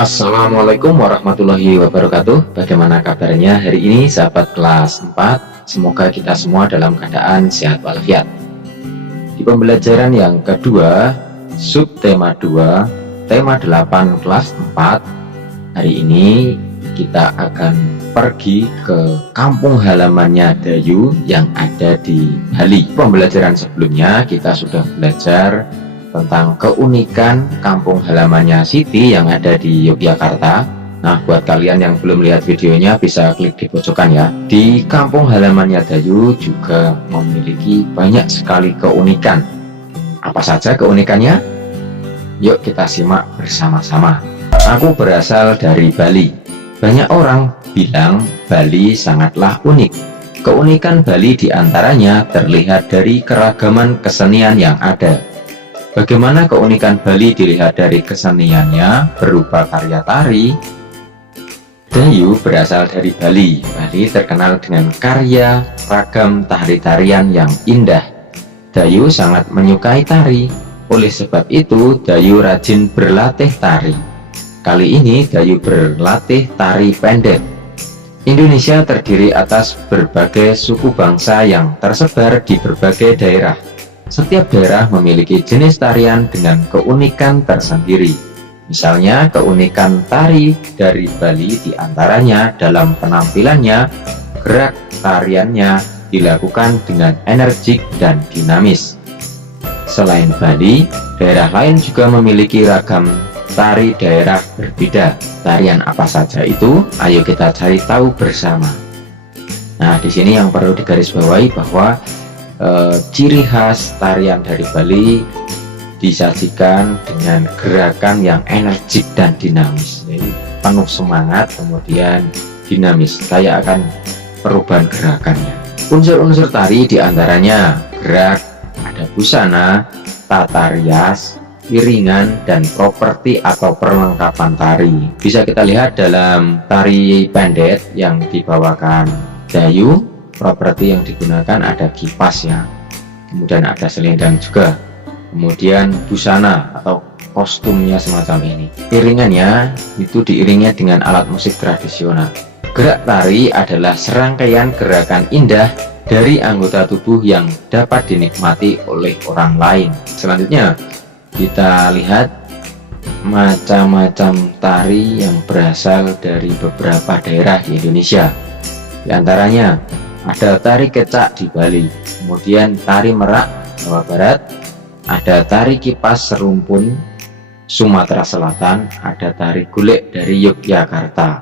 Assalamualaikum warahmatullahi wabarakatuh. Bagaimana kabarnya hari ini sahabat kelas 4? Semoga kita semua dalam keadaan sehat walafiat. Di pembelajaran yang kedua, subtema 2, tema 8 kelas 4, hari ini kita akan pergi ke kampung halamannya Dayu yang ada di Bali. Pembelajaran sebelumnya kita sudah belajar tentang keunikan kampung halamannya Siti yang ada di Yogyakarta. Nah, buat kalian yang belum lihat videonya bisa klik di pojokan ya. Di kampung halamannya Dayu juga memiliki banyak sekali keunikan. Apa saja keunikannya? Yuk kita simak bersama-sama. Aku berasal dari Bali. Banyak orang bilang Bali sangatlah unik. Keunikan Bali diantaranya terlihat dari keragaman kesenian yang ada. Bagaimana keunikan Bali dilihat dari keseniannya berupa karya tari. Dayu berasal dari Bali. Bali terkenal dengan karya ragam tari-tarian yang indah. Dayu sangat menyukai tari. Oleh sebab itu, Dayu rajin berlatih tari. Kali ini Dayu berlatih tari pendek. Indonesia terdiri atas berbagai suku bangsa yang tersebar di berbagai daerah. Setiap daerah memiliki jenis tarian dengan keunikan tersendiri. Misalnya, keunikan tari dari Bali diantaranya dalam penampilannya, gerak tariannya dilakukan dengan energik dan dinamis. Selain Bali, daerah lain juga memiliki ragam tari daerah berbeda. Tarian apa saja itu? Ayo kita cari tahu bersama. Nah, di sini yang perlu digarisbawahi bahwa ciri khas tarian dari Bali disajikan dengan gerakan yang energik dan dinamis. Jadi penuh semangat, kemudian dinamis, kayak akan perubahan gerakannya. Unsur-unsur tari diantaranya gerak, ada busana, tata rias, iringan, dan properti atau perlengkapan tari. Bisa kita lihat dalam tari pendek yang dibawakan Dayu. Properti yang digunakan ada kipas ya, kemudian ada selendang juga, kemudian busana atau kostumnya semacam ini. Iringannya itu diiringnya dengan alat musik tradisional. Gerak tari adalah serangkaian gerakan indah dari anggota tubuh yang dapat dinikmati oleh orang lain. Selanjutnya kita lihat macam-macam tari yang berasal dari beberapa daerah di Indonesia. Di antaranya ada tari kecak di Bali, kemudian tari merak Jawa Barat, ada tari kipas serumpun Sumatera Selatan, ada tari golek dari Yogyakarta.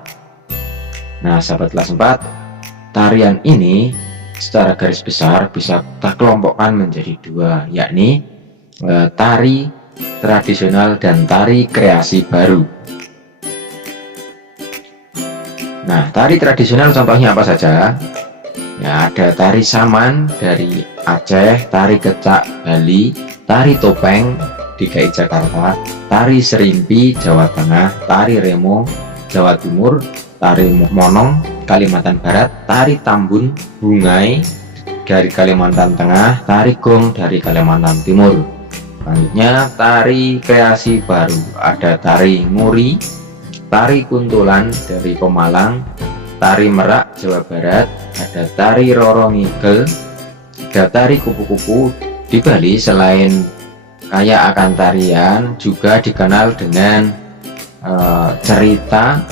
Nah, sahabat kelas 4, tarian ini secara garis besar bisa kita kelompokkan menjadi dua, yakni tari tradisional dan tari kreasi baru. Nah, tari tradisional contohnya apa saja? Ya, ada tari saman dari Aceh, tari kecak Bali, tari topeng DKI Jakarta, tari serimpi Jawa Tengah, tari remo Jawa Timur, tari monong Kalimantan Barat, tari tambun bungai dari Kalimantan Tengah, tari gong dari Kalimantan Timur. Selanjutnya tari kreasi baru, ada tari nguri, tari kuntulan dari Pemalang, tari merak Jawa Barat, ada tari roro ngigel, ada tari kupu-kupu. Di Bali selain kaya akan tarian juga dikenal dengan cerita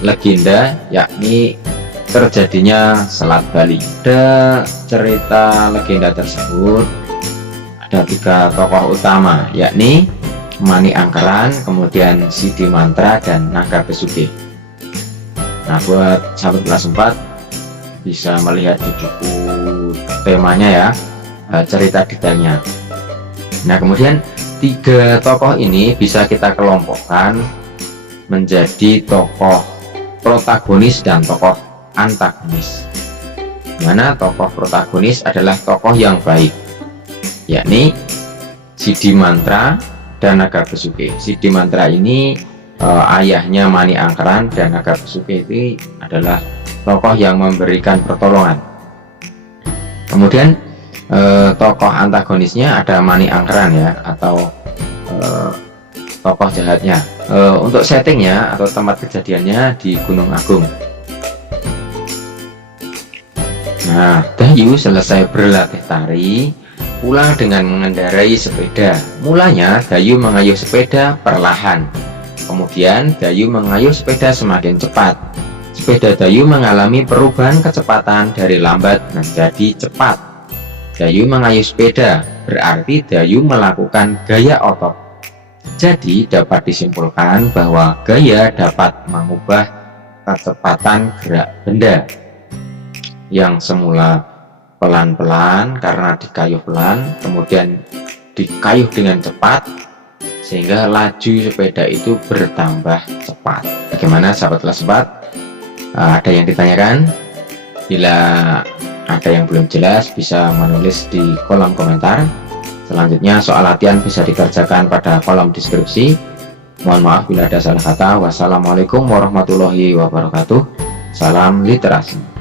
legenda, yakni terjadinya Selat Bali. Ada cerita legenda tersebut ada 3 tokoh utama, yakni Mani Angkeran, kemudian Sidi Mantra, dan Naga Besuki. Nah, buat sahabat kelas 4 bisa melihat di buku temanya ya, cerita detailnya. Nah, kemudian 3 tokoh ini bisa kita kelompokkan menjadi tokoh protagonis dan tokoh antagonis. Mana tokoh protagonis adalah tokoh yang baik, yakni Sidi Mantra dan Naga Besuki. Sidi Mantra ini ayahnya Mani Angkeran, dan Naga Besuki itu adalah tokoh yang memberikan pertolongan. Kemudian tokoh antagonisnya ada Mani Angkeran ya, atau tokoh jahatnya. Untuk settingnya atau tempat kejadiannya di Gunung Agung. Nah, Dayu selesai berlatih tari, pulang dengan mengendarai sepeda. Mulanya Dayu mengayuh sepeda perlahan. Kemudian Dayu mengayuh sepeda semakin cepat. Sepeda Dayu mengalami perubahan kecepatan dari lambat menjadi cepat. Dayu mengayuh sepeda, berarti Dayu melakukan gaya otot. Jadi dapat disimpulkan bahwa gaya dapat mengubah kecepatan gerak benda yang semula pelan-pelan karena dikayuh pelan, kemudian dikayuh dengan cepat sehingga laju sepeda itu bertambah cepat. Bagaimana sahabat kelas 4? Ada yang ditanyakan? Bila ada yang belum jelas bisa menulis di kolom komentar. Selanjutnya soal latihan bisa dikerjakan pada kolom deskripsi. Mohon maaf bila ada salah kata. Wassalamualaikum warahmatullahi wabarakatuh. Salam literasi.